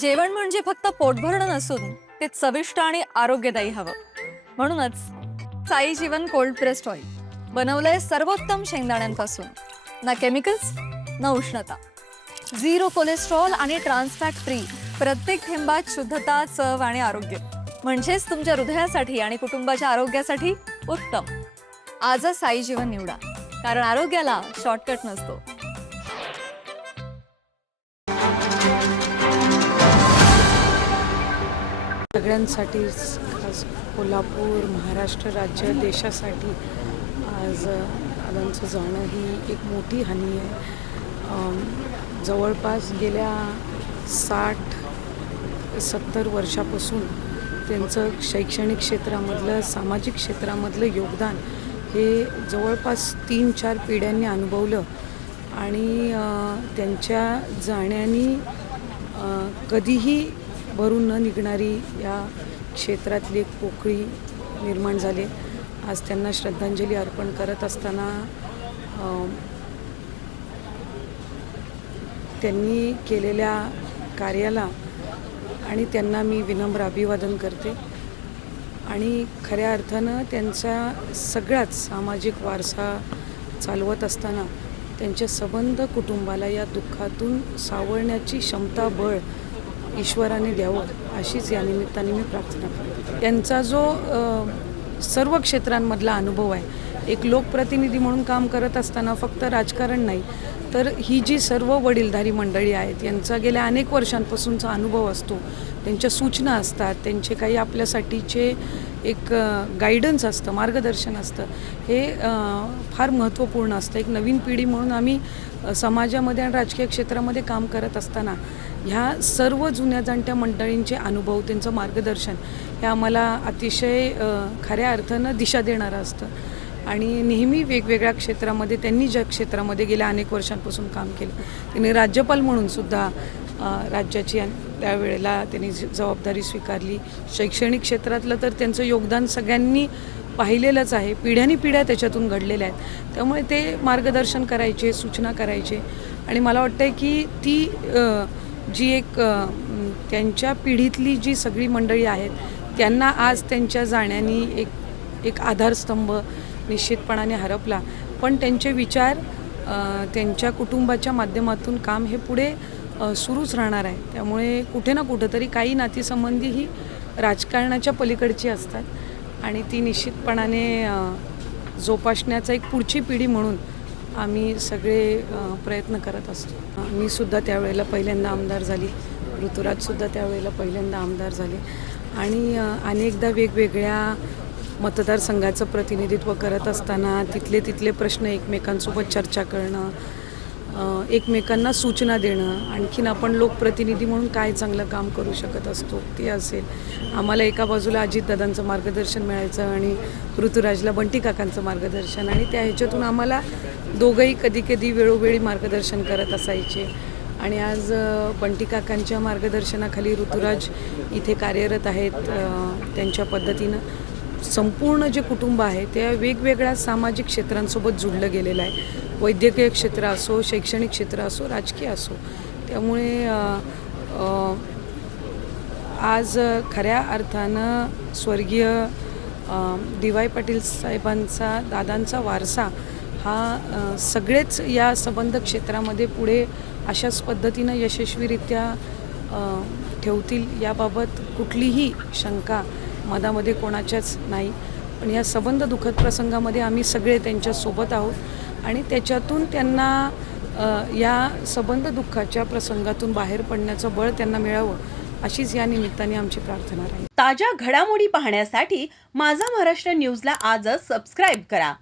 जेवण म्हणजे फक्त पोटभरणं नसून ते चविष्ट आणि आरोग्यदायी हवं. म्हणूनच साई जीवन कोल्ड प्रेस्ड ऑइल बनवलंय सर्वोत्तम शेंगदाण्यांपासून. ना केमिकल्स ना उष्णता, झिरो कोलेस्ट्रॉल आणि ट्रान्सफॅट फ्री. प्रत्येक थेंबात शुद्धता, चव आणि आरोग्य. म्हणजेच तुमच्या हृदयासाठी आणि कुटुंबाच्या आरोग्यासाठी उत्तम. आजच साई जीवन निवडा, कारण आरोग्याला शॉर्टकट नसतो. सगळ्यांसाठीच, खास कोल्हापूर, महाराष्ट्र राज्य, देशासाठी आज दादांचं जाणं ही एक मोठी हानी आहे. जवळपास गेल्या 60-70 वर्षापासून त्यांचं शैक्षणिक क्षेत्रामधलं, सामाजिक क्षेत्रामधलं योगदान हे जवळपास 3-4 पिढ्यांनी अनुभवलं आणि त्यांच्या जाण्याने कधीही भरून न निघणारी या क्षेत्रातली एक पोकळी निर्माण झाली. आज त्यांना श्रद्धांजली अर्पण करत असताना त्यांनी केलेल्या कार्याला आणि त्यांना मी विनम्र अभिवादन करते. आणि खऱ्या अर्थानं त्यांचा सगळाच सामाजिक वारसा चालवत असताना त्यांच्या सबंध कुटुंबाला या दुःखातून सावरण्याची क्षमता, बळ ईश्वराने द्यावं अशीच या निमित्ताने मी प्रार्थना करते. त्यांचा जो सर्व क्षेत्रांमधला अनुभव आहे, एक लोकप्रतिनिधी म्हणून काम करत असताना फक्त राजकारण नाही, तर ही जी सर्व वडीलधारी मंडळी आहेत यांचा गेल्या अनेक वर्षांपासूनचा अनुभव असतो, त्यांच्या सूचना असतात, त्यांचे काही आपल्यासाठीचे एक गायडन्स असतं, मार्गदर्शन असतं, हे फार महत्त्वपूर्ण असतं. एक नवीन पिढी म्हणून आम्ही समाजामध्ये आणि राजकीय क्षेत्रामध्ये काम करत असताना ह्या सर्व जुन्या जाणत्या मंडळींचे अनुभव, त्यांचं मार्गदर्शन हे आम्हाला अतिशय खऱ्या अर्थानं दिशा देणारं असतं. आणि नेहमी वेगवेगळ्या क्षेत्रामध्ये त्यांनी ज्या क्षेत्रामध्ये गेल्या अनेक वर्षांपासून काम केलं, त्यांनी राज्यपाल म्हणूनसुद्धा राज्याची त्यावेळेला त्यांनी जबाबदारी स्वीकारली. शैक्षणिक क्षेत्रातलं तर त्यांचं योगदान सगळ्यांनी पाहिलेलंच आहे, पिढ्यानी पिढ्या त्याच्यातून घडलेल्या आहेत. त्यामुळे ते मार्गदर्शन करायचे, सूचना करायचे. आणि मला वाटतं आहे की ती जी एक त्यांच्या पिढीतली जी सगळी मंडळी आहेत त्यांना आज त्यांच्या जाण्याने एक आधारस्तंभ निश्चितपणाने हरपला. पण त्यांचे विचार, त्यांच्या कुटुंबाच्या माध्यमातून काम हे पुढे सुरूच राहणार आहे. त्यामुळे कुठे ना कुठंतरी काही नातीसंबंधी ही राजकारणाच्या पलीकडची असतात आणि ती निश्चितपणाने जोपासण्याचा एक पुढची पिढी म्हणून आम्ही सगळे प्रयत्न करत असतो. मी सुद्धा त्यावेळेला पहिल्यांदा आमदार झाली, ऋतुराजसुद्धा त्यावेळेला पहिल्यांदा आमदार झाले आणि अनेकदा वेगवेगळ्या मतदारसंघाचं प्रतिनिधित्व करत असताना तिथले प्रश्न एकमेकांसोबत चर्चा करणं, एकमेकांना सूचना देणं, आणखीन आपण लोकप्रतिनिधी म्हणून काय चांगलं काम करू शकत असतो ते असेल. आम्हाला एका बाजूला अजितदादांचं मार्गदर्शन मिळायचं आणि ऋतुराजला बंटी काकांचं मार्गदर्शन, आणि त्या ह्याच्यातून आम्हाला दोघंही कधी वेळोवेळी मार्गदर्शन करत असायचे. आणि आज बंटी काकांच्या मार्गदर्शनाखाली ऋतुराज इथे कार्यरत आहेत. त्यांच्या पद्धतीनं संपूर्ण जे कुटुंब आहे त्या वेगवेगळ्या सामाजिक क्षेत्रांसोबत जुळलं गेलेलं आहे. वैद्यकीय क्षेत्र असो, शैक्षणिक क्षेत्र असो, राजकीय असो. त्यामुळे आज खऱ्या अर्थानं स्वर्गीय डी.वाय. पाटील साहेबांचा, दादांचा वारसा हा सगळेच या संबंध क्षेत्रामध्ये पुढे अशाच पद्धतीनं यशस्वीरित्या ठेवतील याबाबत कुठलीही शंका मनामध्ये कोणाच्याच नाही. पण या संबंध दुःखद प्रसंगामध्ये आम्ही सगळे त्यांच्यासोबत आहोत आणि त्याच्यातून त्यांना या संबंध दुःखाच्या प्रसंगातून बाहेर पडण्याचं बळ त्यांना मिळावं अशीच या निमित्ताने आमची प्रार्थना राहील. ताज्या घडामोडी पाहण्यासाठी माझा महाराष्ट्र न्यूजला आजच सबस्क्राईब करा.